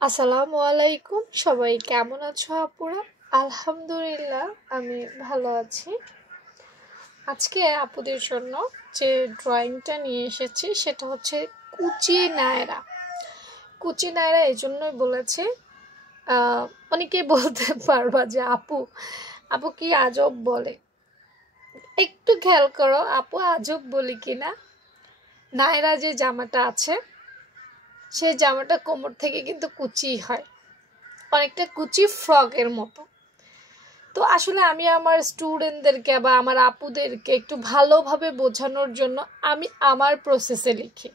আসসালামু আলাইকুম, সবাই কেমন আছো আপুরা? আলহামদুলিল্লাহ আমি ভালো আছি। আজকে আপুদের জন্য যে ড্রয়িংটা নিয়ে এসেছি সেটা হচ্ছে কুচি নায়রা। কুচি নায়রা এই জন্যই বলেছি, অনেকেই বলতে পারবা যে আপু আপু কি আজব বলে। একটু খেয়াল করো আপু আজব বলি কিনা। নায়রা যে জামাটা আছে সেই জামাটা কোমর থেকে কিন্তু কুচি হয়, অনেকটা কুচি ফ্রকের মতো। তো আসলে আমি আমার স্টুডেন্টদেরকে বা আমার আপুদেরকে একটু ভালোভাবে বোঝানোর জন্য আমি আমার প্রসেসে লিখি।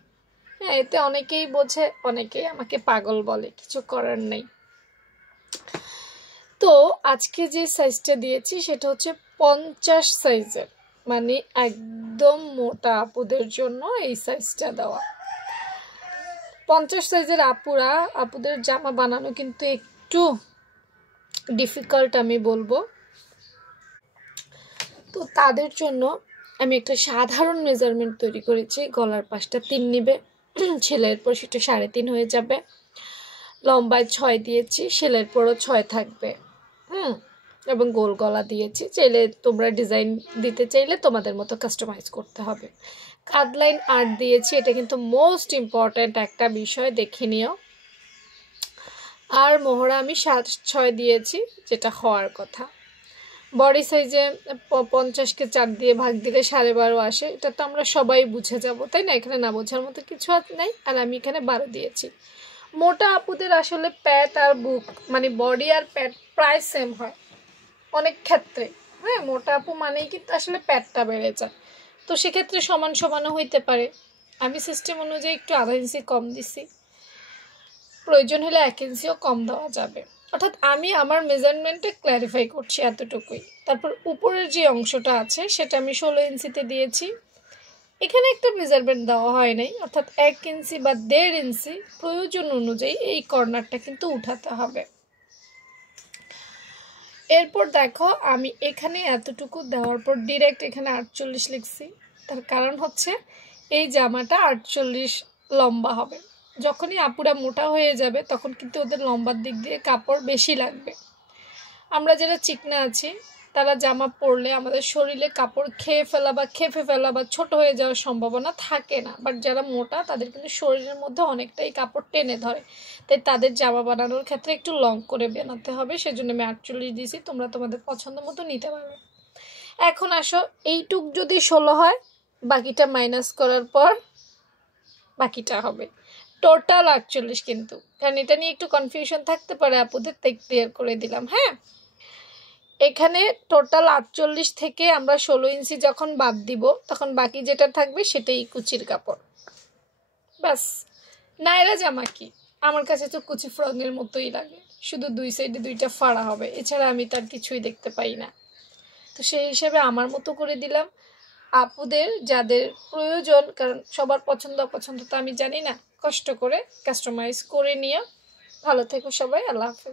হ্যাঁ, এতে অনেকেই বোঝে, অনেকেই আমাকে পাগল বলে, কিছু করার নেই। তো আজকে যে সাইজটা দিয়েছি সেটা হচ্ছে 50 সাইজের, মানে একদম মোটা আপুদের জন্য এই সাইজটা দেওয়া। 50 সাইজের আপুদের জামা বানানো কিন্তু একটু ডিফিকাল্ট আমি বলবো। তো তাদের জন্য আমি একটা সাধারণ মেজারমেন্ট তৈরি করেছি। গলার পাশটা 3 নিবে, সেলাইয়ের পর সেটা 3.5 হয়ে যাবে। লম্বায় 6 দিয়েছি, সেলাইয়ের পরও 6 থাকবে। এবং গোল গলা দিয়েছি। চাইলে তোমরা ডিজাইন দিতে চাইলে তোমাদের মতো কাস্টমাইজ করতে হবে। কাঁধ লাইন 8 দিয়েছি, এটা কিন্তু মোস্ট ইম্পর্ট্যান্ট একটা বিষয়, দেখে নিও। আর মোহরা আমি 7-6 দিয়েছি, যেটা হওয়ার কথা। বডি সাইজে 50-কে 4 দিয়ে ভাগ দিলে 12.5 আসে। এটা তো আমরা সবাই বুঝে যাব, তাই না? এখানে না বোঝার মতো কিছু নেই। আর আমি এখানে 12 দিয়েছি। মোটা আপুদের আসলে প্যাট আর বুক, মানে বডি আর প্যাট প্রায় সেম হয় অনেক ক্ষেত্রে। হ্যাঁ, মোটা আপু মানেই কিন্তু আসলে প্যাটটা বেড়ে যায়। তো সেক্ষেত্রে সমান সমানও হইতে পারে। আমি সিস্টেম অনুযায়ী একটু আধা ইঞ্চি কম দিছি, প্রয়োজন হলে 1 ইঞ্চিও কম দেওয়া যাবে। অর্থাৎ আমি আমার মেজারমেন্টে ক্ল্যারিফাই করছি এতটুকুই। তারপর উপরের যে অংশটা আছে সেটা আমি 16 ইঞ্চিতে দিয়েছি। এখানে একটা মেজারমেন্ট দেওয়া হয় নাই, অর্থাৎ 1 ইঞ্চি বা 1.5 ইঞ্চি প্রয়োজন অনুযায়ী এই কর্নারটা কিন্তু উঠাতে হবে। এরপর দেখো আমি এখানে এতটুকু দেওয়ার পর ডিরেক্ট এখানে 48 লিখছি। তার কারণ হচ্ছে এই জামাটা 48 লম্বা হবে। যখনই আপুরা মোটা হয়ে যাবে তখন কিন্তু ওদের লম্বার দিক দিয়ে কাপড় বেশি লাগবে। আমরা যারা চিকনা আছি তারা জামা পরলে আমাদের শরীরে কাপড় খেয়ে ফেলা বা খেপে ফেলা বা ছোট হয়ে যাওয়ার সম্ভাবনা থাকে না। বাট যারা মোটা তাদের কিন্তু শরীরের মধ্যে অনেকটাই কাপড় টেনে ধরে, তাই তাদের জামা বানানোর ক্ষেত্রে একটু লং করে বানাতে হবে। সেজন্য আমি 48 দিয়েছি, তোমরা তোমাদের পছন্দ মতো নিতে পারবে। এখন আসো, এইটুক যদি 16 হয়, বাকিটা মাইনাস করার পর বাকিটা হবে টোটাল 48 কিন্তু। কারণ এটা নিয়ে একটু কনফিউশন থাকতে পারে আপুদের, তাই ক্লিয়ার করে দিলাম। হ্যাঁ, এখানে টোটাল 48 থেকে আমরা 16 ইঞ্চি যখন বাদ দিব তখন বাকি যেটা থাকবে সেটাই কুচির কাপড়। ব্যাস। নায়রা জামা কি, আমার কাছে তো কুচি ফ্রকের মতোই লাগে, শুধু 2 সাইডে 2টা ফাড়া হবে, এছাড়া আমি তার কিছুই দেখতে পাই না। তো সেই হিসেবে আমার মতো করে দিলাম। আপুদের যাদের প্রয়োজন, কারণ সবার পছন্দ অপছন্দ তো আমি জানি না, কষ্ট করে কাস্টমাইজ করে নিও। ভালো থেকো সবাই, আল্লাহ হাফেজ।